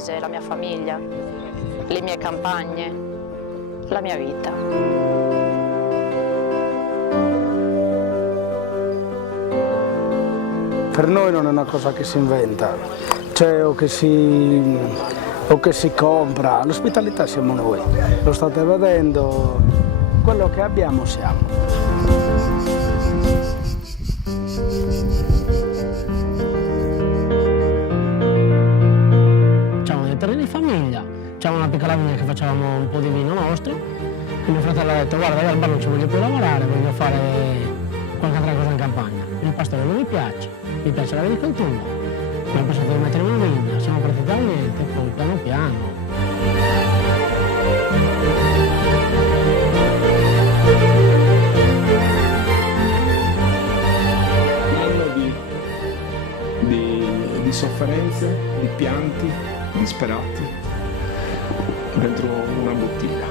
paese, la mia famiglia, le mie campagne, la mia vita. Per noi non è una cosa che si inventa, cioè o che si compra, l'ospitalità siamo noi, lo state vedendo, quello che abbiamo siamo. Terreni di famiglia, c'era una piccola vigna che facevamo un po' di vino nostro e mio fratello ha detto guarda io al bar non ci voglio più lavorare, voglio fare qualche altra cosa in campagna. Il pastore non mi piace la vinicoltura, abbiamo pensato di mettere una vigna, siamo partiti da niente, poi piano piano. Un anno di sofferenze, di pianti, disperati dentro una bottiglia.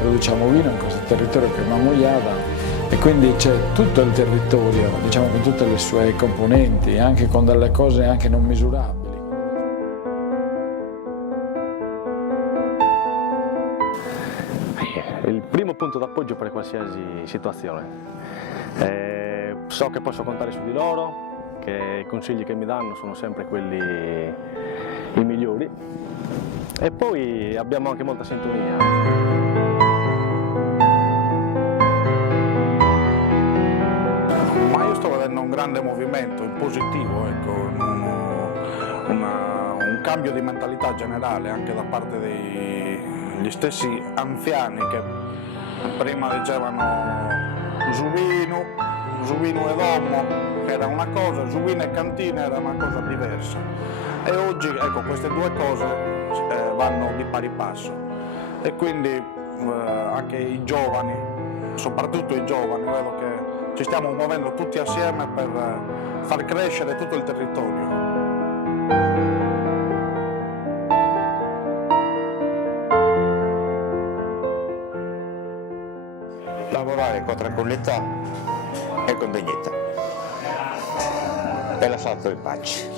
Produciamo vino in questo territorio che chiamiamo Jada e quindi c'è tutto il territorio, diciamo con tutte le sue componenti, anche con delle cose anche non misurabili. Il primo punto d'appoggio per qualsiasi situazione. So che posso contare su di loro, che i consigli che mi danno sono sempre quelli i migliori e poi abbiamo anche molta sintonia. Ma io sto vedendo un grande movimento in positivo, ecco, un cambio di mentalità generale anche da parte degli stessi anziani che prima dicevano Zuvino e Domo era una cosa, Zuvino e Cantina era una cosa diversa e oggi ecco, queste due cose vanno di pari passo e quindi anche i giovani, soprattutto i giovani, vedo che ci stiamo muovendo tutti assieme per far crescere tutto il territorio. Lavorare con tranquillità e con dignità e lasciarlo in pace.